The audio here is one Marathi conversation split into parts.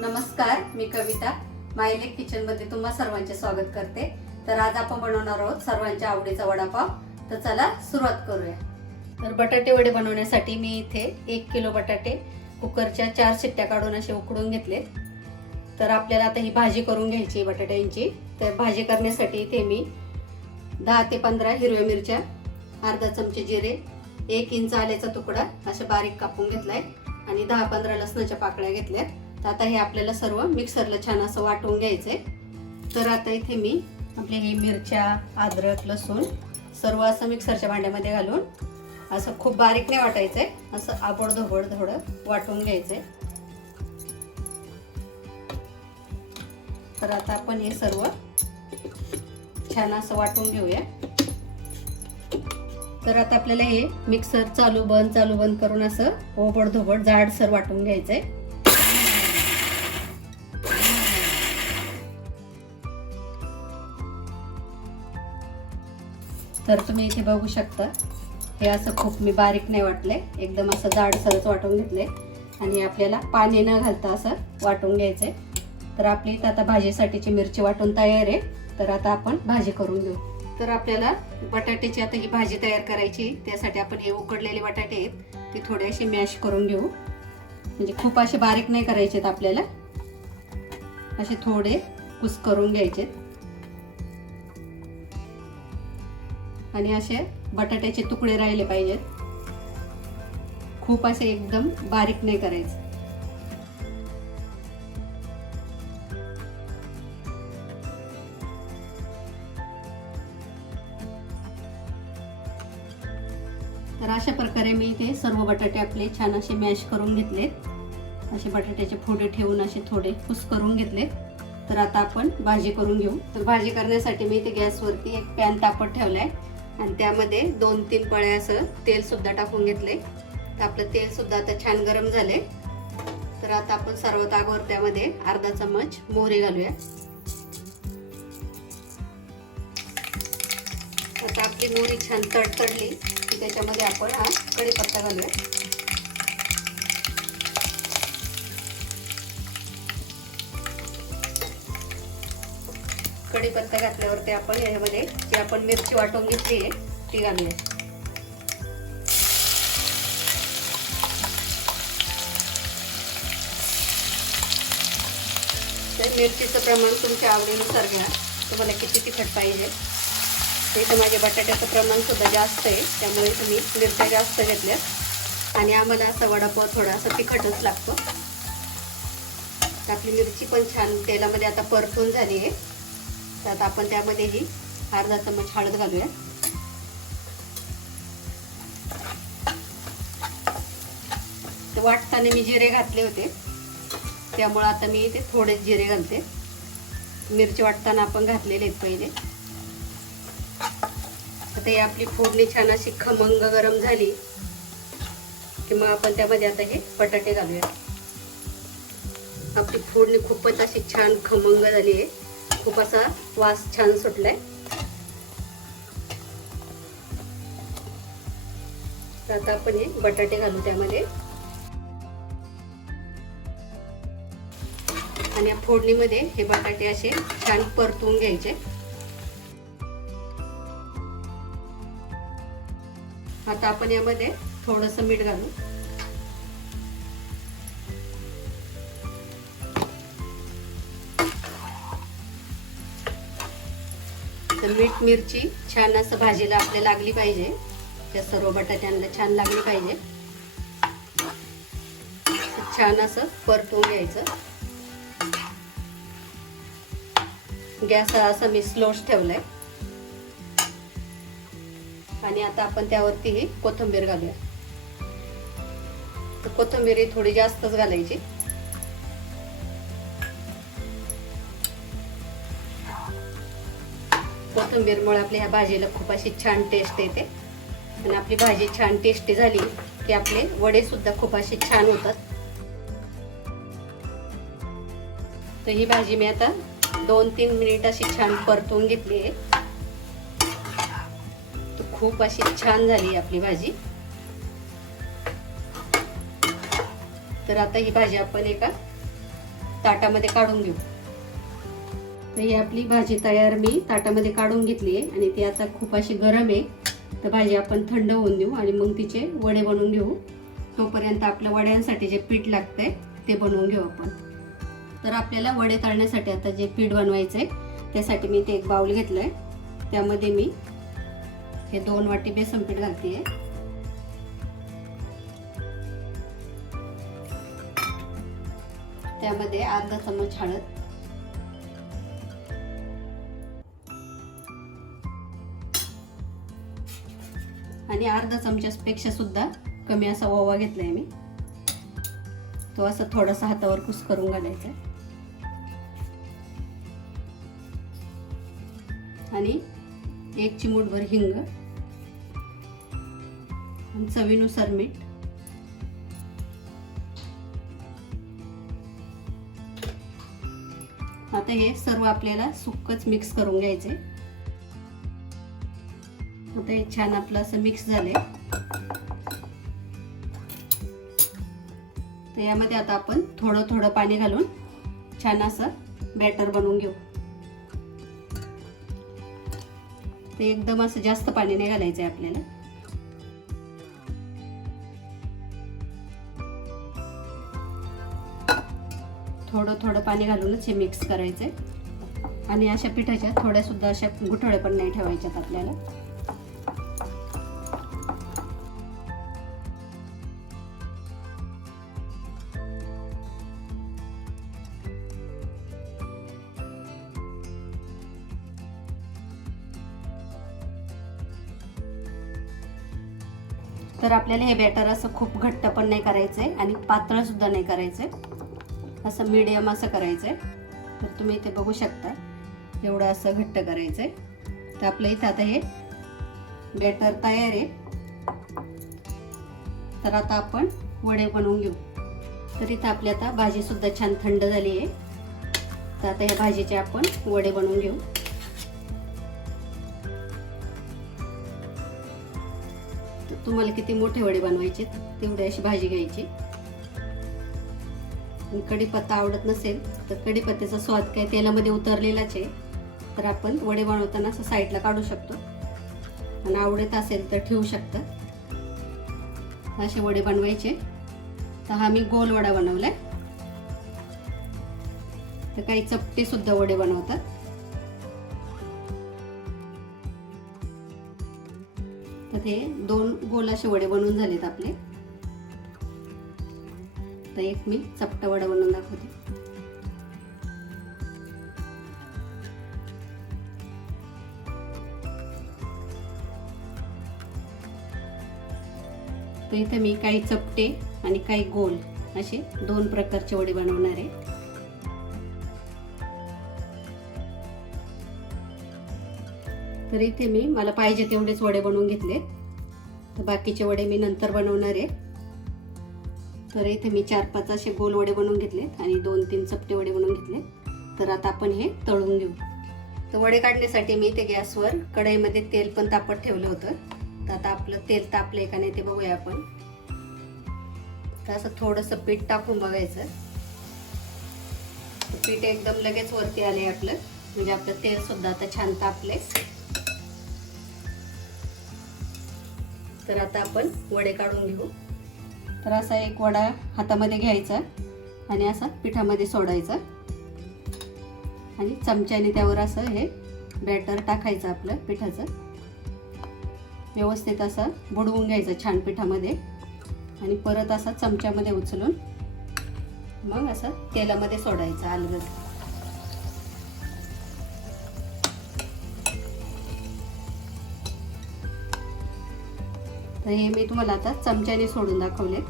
नमस्कार मी कविता. मायलेक किचनमध्ये तुम्हा सर्वांचे स्वागत करते. तर आज आपण बनवणार आहोत सर्वांच्या आवडीचा वडापाव. तर चला सुरुवात करूया. तर बटाटे वडे बनवण्यासाठी मी इथे एक किलो बटाटे कुकरच्या चार शिट्ट्या काढून असे उकडून घेतले तर आपल्याला आता ही भाजी करून घ्यायची आहे बटाट्यांची. तर भाजी करण्यासाठी इथे मी दहा ते पंधरा हिरव्या मिरच्या अर्धा चमचे जिरे एक इंच आल्याचा तुकडा अशा बारीक कापून घेतलाय. आणि दहा पंधरा लसणाच्या पाकळ्या घेतल्या तर आता हे आपल्याला सर्व मिक्सरला छान असं वाटून घ्यायचंय. तर आता इथे मी आपले हे मिरच्या अद्रक लसूण सर्व असं मिक्सरच्या भांड्यामध्ये घालून असं खूप बारीक नाही वाटायचंय. असं आबड धोबड थोडं वाटून घ्यायचंय. तर आता आपण हे सर्व छान असं वाटून घेऊया. तर आता आपल्याला हे मिक्सर चालू बंद चालू बंद करून असं ओबड धोबड जाडसर वाटून घ्यायचंय. तर तुम्ही इथे बघू शकता. हे असं खूप मी बारीक नाही वाटले एकदम असं जाडसरच वाटून घेतले आणि आपल्याला पाणी न घालता असं वाटून घ्यायचंय. तर आपली इथं आता भाजीसाठीची मिरची वाटून तयार आहे. तर आता आपण भाजी करून घेऊ. तर आपल्याला बटाट्याची आता ही भाजी तयार करायची त्यासाठी आपण हे उकडलेले बटाटे आहेत ते थोडे मॅश करून घेऊ. म्हणजे खूप असे बारीक नाही करायचे आहेत आपल्याला. असे थोडे कुस करून घ्यायचे आणि असे बटाट्याचे तुकडे राहिले पाहिजेत. खूप असे एकदम बारीक नाही करायचे. तर अशा प्रकारे मी इथे सर्व बटाटे आपले छान असे मॅश करून घेतलेत. असे बटाट्याचे फोडे ठेवून असे थोडे कुस करून घेतले तर आता आपण भाजी करून घेऊ. तर भाजी करण्यासाठी मी इथे गॅसवरती एक पॅन तापत आहे आणि त्यामध्ये दोन तीन पळ्या असं तेलसुद्धा टाकून घेतले तर आपलं तेलसुद्धा आता छान गरम झाले तर आता आपण सर्वात अगोदर त्यामध्ये अर्धा चम्मच मोहरी घालूया. आता आपली मोहरी छान तडतडली की त्याच्यामध्ये आपण हा कढीपत्ता घालूया. कढीपत्ता घातल्यावरती आपण यामध्ये जी आपण मिरची वाटून घेतली आहे ती घालूया. तर मिरचीचं प्रमाण तुमच्या आवडीनुसार घ्या. तुम्हाला किती तिखट पाहिजे. ते इथं माझ्या बटाट्याचं प्रमाणसुद्धा जास्त आहे. त्यामुळे तुम्ही मिरच्या जास्त घेतल्या. आणि आम्हाला असा वडापाव थोडासा तिखटच लागतो. आपली मिरची पण छान तेलामध्ये आता परतून झाली आहे. तर आता आपण त्यामध्ये ही अर्धा चम्मच हळद घालूया. तर वाटताना मी जिरे घातले होते. त्यामुळं आता मी इथे थोडे जिरे घालते. मिरची वाटताना आपण घातलेले आहेत पहिले. आता ही आपली फोडणी छान अशी खमंग गरम झाली. की मग आपण त्यामध्ये आता हे बटाटे घालूया. आपली फोडणी खूपच अशी छान खमंग झाली आहे. खूप असा वास छान सुटलाय. तर आता आपण हे बटाटे घालू त्यामध्ये. आणि या फोडणीमध्ये हे बटाटे असे छान परतून घ्यायचे. आता आपण यामध्ये थोडंसं मीठ घालू. मिरची छान असं भाजीला आपल्या लागली पाहिजे. त्या सर्व बटाट्यांना छान लागली पाहिजे. छान असं परतून घ्यायचं. गॅस असा मी स्लोच ठेवलाय. आणि आता आपण त्यावरती ही कोथिंबीर घालूया. तर कोथिंबीर थोडी जास्तच घालायची. कोथिंबीरमुळे आपल्या ह्या भाजीला खूप अशी छान टेस्ट येते. आणि आपली भाजी छान टेस्टी झाली की आपले वडेसुद्धा खूप असे छान होतात. तर ही भाजी मी आता दोन तीन मिनिट अशी छान परतून घेतली आहे. खूप अशी छान झाली आपली भाजी. तर आता ही भाजी आपण एका ताटामध्ये काढून घेऊ. तर ही आपली भाजी तयार मी ताटामध्ये काढून घेतली आहे आणि ती आता खूप अशी गरम आहे. तर भाजी आपण थंड होऊन देऊ आणि मग तिचे वडे बनवून घेऊ. तोपर्यंत आपल्या वड्यांसाठी जे पीठ लागतंय ते बनवून घेऊ आपण. तर आपल्याला वडे तळण्यासाठी आता जे पीठ बनवायचं आहे त्यासाठी मी ते एक बाऊल घेतलं आहे त्यामध्ये मी हे दोन वाटी बेसन पीठ घालते त्यामध्ये अर्धा चमच हळद. आणि अर्धा चमच्यापेक्षा सुद्धा कमी असा ओवा घेतलाय मी. तो असं थोडासा हातावर कुस करून घालायचा आणि एक चिमूटभर हिंग आणि चवीनुसार मीठ आता हे सर्व आपल्याला सुक्कच मिक्स करून घ्यायचे. आता हे छान आपलं असं मिक्स झालंय. तर यामध्ये आता आपण थोडं थोडं पाणी घालून छान असं बॅटर बनवून घेऊ. ते एकदम असं जास्त पाणी नाही घालायचं आहे आपल्याला. थोडं थोडं पाणी घालूनच हे मिक्स करायचंय. आणि अशा पिठाच्या थोड्या सुद्धा अशा गुठळ्या पण नाही ठेवायच्यात आपल्याला. तर आपल्याला हे बॅटर असं खूप घट्ट पण नाही करायचं आहे आणि पातळसुद्धा नाही करायचं आहे असं मीडियम असं करायचं आहे तर तुम्ही इथे बघू शकता एवढं असं घट्ट करायचं आहे तर आपल्या इथं आता हे बॅटर तयार आहे. तर आता आपण वडे बनवून घेऊ. तर इथं आपली आता भाजीसुद्धा छान थंड झाली आहे. तर आता ह्या भाजीचे आपण वडे बनवून घेऊ. तुम्हाला किती मोठे वडे बनवायचे तेवढी अशी भाजी घ्यायची. कढीपत्ता आवडत नसेल तर कढीपत्त्याचा स्वाद काय तेलामध्ये उतरलेलाच आहे. तर आपण वडे बनवताना असं साईडला काढू शकतो. आणि आवडत असेल तर ठेवू शकतं. असे वडे बनवायचे. तर हा मी गोल वडा बनवलाय. तर काही चपटे सुद्धा वडे बनवतात. तर हे दोन गोल असे वडे बनवून झालेत आपले. तर एक मी चपटा वडा बनवून दाखवते. तर इथे मी काही चपटे आणि काही गोल असे दोन प्रकारचे वडे बनवणार आहे. तर इथे मी मला पाहिजे तेवढेच वडे बनवून घेतले तर बाकीचे वडे मी नंतर बनवणार आहे. तर इथे मी चार पाच असे गोल वडे बनवून घेतलेत आणि दोन तीन चपटे वडे बनवून घेतले तर आता आपण हे तळून घेऊ. तर वडे काढण्यासाठी मी ते गॅसवर कढईमध्ये तेल पण तापत ठेवलं होतं. तर आता आपलं तेल तापलंय का नाही ते बघूया आपण. तर असं थोडंसं पीठ टाकून बघायचं. पीठ एकदम लगेच वरती आले आपलं. म्हणजे आपलं तेल सुद्धा आता छान तापलंय. तर आता आपण वडे काढून घेऊ. तर असा एक वडा हातामध्ये घ्यायचा आणि असा पिठामध्ये सोडायचा. आणि चमच्याने त्यावर असं हे बॅटर टाकायचं आपलं पिठाचं. व्यवस्थित असं बुडवून घ्यायचं छान पिठामध्ये. आणि परत असा चमच्यामध्ये उचलून मग असं तेलामध्ये सोडायचं अलगद. तर हे मी तुम्हाला आता चमच्याने सोडून दाखवले.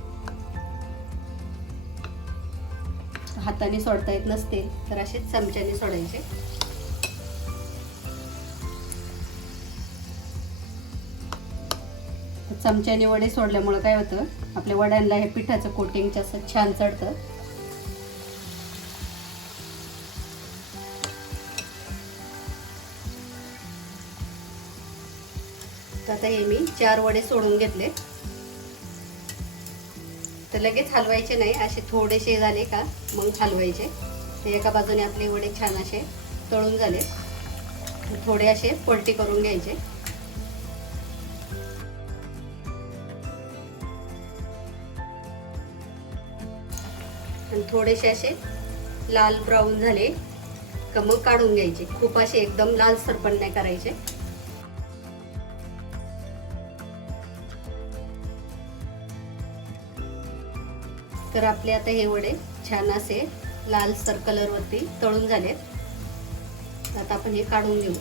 हाताने सोडता येत नसते तर असे चमच्याने सोडायचे. चमच्याने वडे सोडल्यामुळे काय होतं आपल्या वड्यांना हे पिठाचं कोटिंग असं छान चढतं. आता हे मी चार वडे सोडून घेतले. तर लगेच हलवायचे नाही असे थोडेसे झाले का मग हलवायचे. ते एका बाजूने आपले वडे छान असे तळून झाले. थोडे असे पलटी करून घ्यायचे. आणि थोडेसे असे लाल ब्राऊन झाले का मग काढून घ्यायचे. खूप असे एकदम लालसर पण नाही करायचे. तर आपले आता हे वडे छान असे लालसर कलरवरती तळून झालेत. आता आपण हे काढून घेऊ.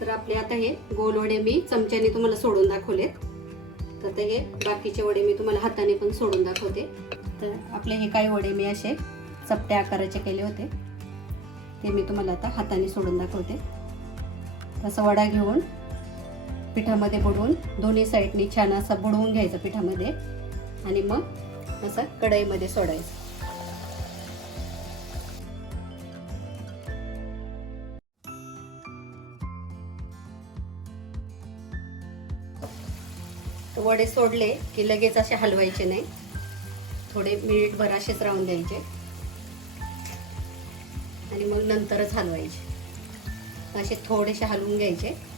तर आपले आता हे गोल वडे मी चमच्याने तुम्हाला सोडून दाखवलेत. तर आता हे बाकीचे वडे मी तुम्हाला हाताने पण सोडून दाखवते. तर आपले हे काही वडे मी असे चपट्या आकाराचे केले होते. ते मी तुम्हाला आता हाताने सोडून दाखवते. तसं वडा घेऊन पिठामध्ये बुडवून दोन्ही साईडनी छान असा बुडवून घ्यायचं पिठामध्ये. आणि मग असं कढईमध्ये सोडायचं. वडे सोडले की लगेच असे हलवायचे नाही. थोडे मिनिटभर असेच राहून द्यायचे. आणि मग नंतरच हलवायचे. असे थोडेसे हलवून घ्यायचे.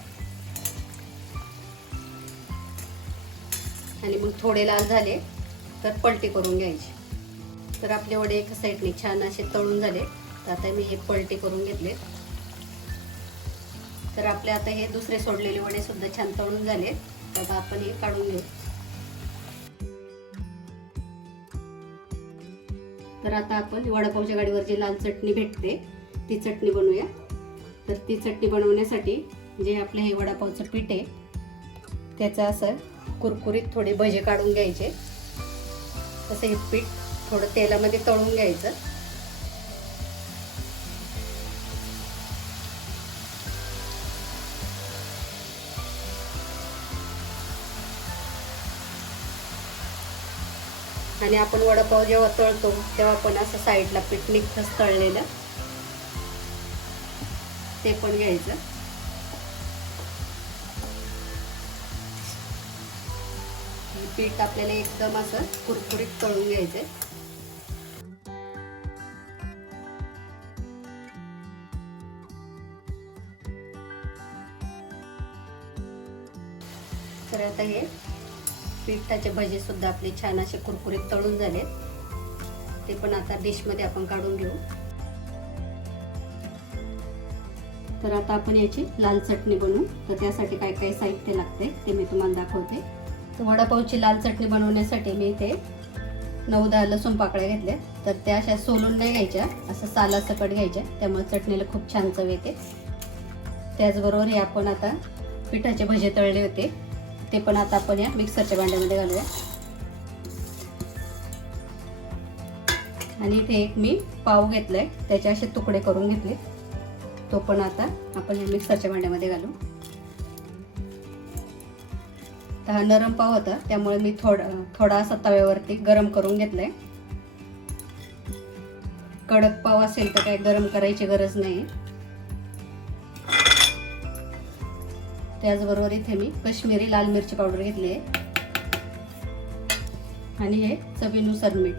आणि मग थोडे लाल झाले तर पलटी करून घ्यायची. तर आपले वडे एका साईडने छान असे तळून झाले. तर आता मी हे पलटी करून घेतले. तर आपले आता हे दुसरे सोडलेले वडे सुद्धा छान तळून झाले. तर आता आपण हे काढून घेऊ. तर आता आपण वडापावच्या गाडीवर जी लाल चटणी भेटते ती चटणी बनवूया. तर ती चटणी बनवण्यासाठी जे आपलं हे वडापावचं पीठ आहे त्याचं असं कुरकुरीत थोडे भजे काढून घ्यायचे. तसं हे पीठ थोडं तेलामध्ये तळून घ्यायचं. आणि आपण वडापाव जेव्हा तळतो तेव्हा पण असं साईडला पीठ निघतंच तळलेलं. ते पण घ्यायचं. पीठ आपल्याला एकदम असं कुरकुरीत तळून घ्यायचंय. तर आता हे पिठाचे भजे सुद्धा आपले छान असे कुरकुरीत तळून झाले. ते पण आता डिशमध्ये आपण काढून घेऊ. तर आता आपण याची लाल चटणी बनवू. तर त्यासाठी काय काय साहित्य लागते ते मी तुम्हाला दाखवते. वडापावची लाल चटणी बनवण्यासाठी मी इथे नऊ दहा लसूण पाकळ्या घेतल्या. तर त्या अशा सोलून नाही घ्यायच्या असं साला सकट घ्यायच्या. त्यामुळे चटणीला खूप छान चव येते. त्याचबरोबर हे आपण आता पिठाचे भजे तळले होते. ते पण आता आपण या मिक्सरच्या भांड्यामध्ये घालूया. आणि इथे एक मी पाव घेतलाय. त्याचे असे तुकडे करून घेतले. तो पण आता आपण या मिक्सरच्या भांड्यामध्ये घालू. तर हा नरम पाव होता त्यामुळे मी थोडा थोडासा तव्यावरती गरम करून घेतलाय. कडक पाव असेल तर काय गरम करायची गरज नाही. त्याचबरोबर इथे मी कश्मीरी लाल मिरची पावडर घेतली आहे. आणि हे चवीनुसार मीठ.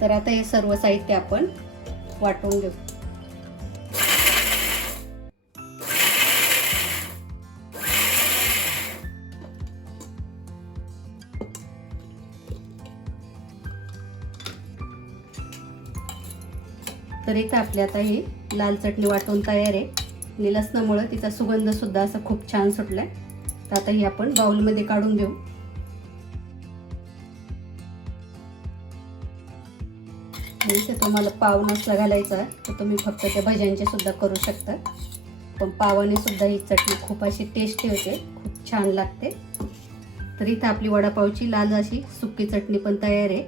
तर आता हे सर्व साहित्य आपण वाटून घेऊ. तर इथं आपली आता ही लाल चटणी वाटून तयार आहे. आणि लसणामुळं तिचा सुगंधसुद्धा असा खूप छान सुटलाय. तर आता ही आपण बाऊलमध्ये काढून घेऊ. आणि इथे तुम्हाला पाव नसला घालायचा तर तुम्ही फक्त त्या भज्यांचे सुद्धा करू शकता. पण पावाने सुद्धा ही चटणी खूप अशी टेस्टी होते खूप छान लागते. तर इथं आपली वडापावची लाल अशी सुकी चटणी पण तयार आहे.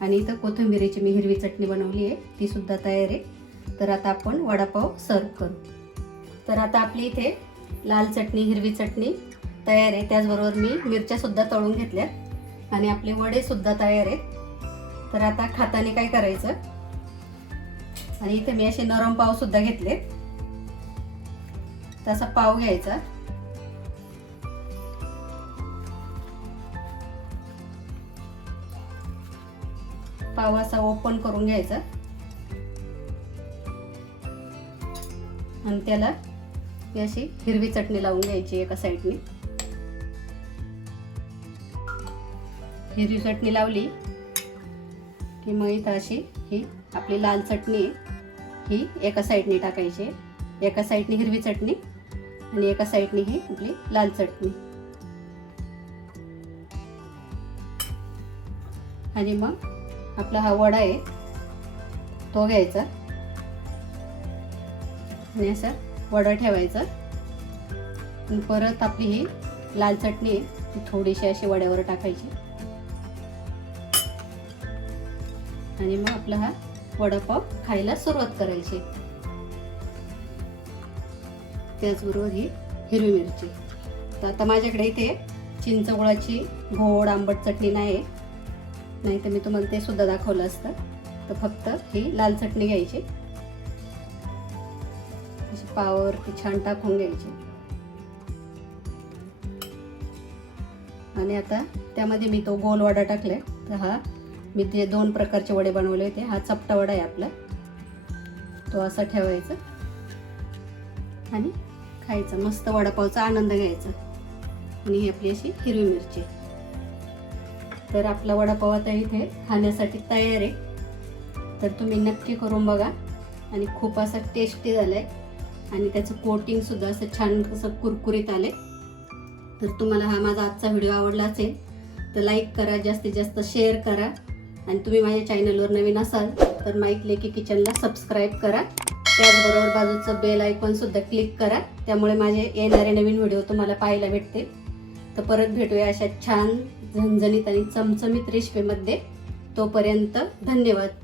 आणि इथं कोथिंबिरीची मी हिरवी चटणी बनवली आहे ती सुद्धा तयार आहे. तर आता आपण वडापाव सर्व करू. तर आता आपली इथे लाल चटणी हिरवी चटणी तयार आहे. त्याचबरोबर मी मिरच्या सुद्धा तळून घेतल्यात आणि आपले वडे सुद्धा तयार आहेत. तर आता खाताने काय करायचं? आणि इथे मी असे नरम पाव सुद्धा घेतले तसा पाव घ्यायचा. पाव असा ओपन करून घ्यायचा. आणि त्याला अशी हिरवी चटणी लावून घ्यायची एका साईडने हिरवी चटणी लावली की मग इथं अशी ही आपली लाल चटणी ही एका साईडने टाकायची एका साईडने हिरवी चटणी आणि एका साईडने ही आपली लाल चटणी. आणि मग आपला हा वडा आहे. तो घ्यायचा. आणि असा वडा ठेवायचा. आणि परत आपली ही लाल चटणी आहे ती थोडीशी अशी वड्यावर टाकायची. आणि मग आपला हा वडापाव खायला सुरुवात करायची. त्याचबरोबर ही हिरवी मिरची. तर आता माझ्याकडे इथे चिंचगुळाची घोड गोड आंबट चटणी नाही आहे. नाही तर मी तुम्हाला ते सुद्धा दाखवलं असतं. तर फक्त ही लाल चटणी घ्यायची. अशी पावरती छान टाकून घ्यायची. आणि आता त्यामध्ये मी तो गोल वडा टाकलाय. तर हा मी ते दोन प्रकारचे वडे बनवले होते. हा चपटा वडा आहे आपला. तो असा ठेवायचा. आणि खायचा मस्त वडापावचा आनंद घ्यायचा. आणि ही आपली अशी हिरवी मिरची तर आपला वडापाव आता इथे खाण्यासाठी तयार आहे. तर तुम्ही नक्की करून बघा. आणि खूप असा टेस्टी झालाय. आणि त्याचं कोटिंगसुद्धा असं छान असं कुरकुरीत आले तर तुम्हाला हा माझा आजचा व्हिडिओ आवडला असेल तर लाईक करा जास्तीत जास्त शेअर करा. आणि तुम्ही माझ्या चॅनलवर नवीन असाल तर माईक लेकी किचनला सबस्क्राईब करा. त्याचबरोबर बाजूचं बेल आयकॉनसुद्धा क्लिक करा. त्यामुळे माझे येणारे नवीन व्हिडिओ तुम्हाला पाहायला भेटतील. तर परत भेटूया अशा छान झणझणीत आणि चमचमीत रेसिपीमध्ये तोपर्यंत धन्यवाद.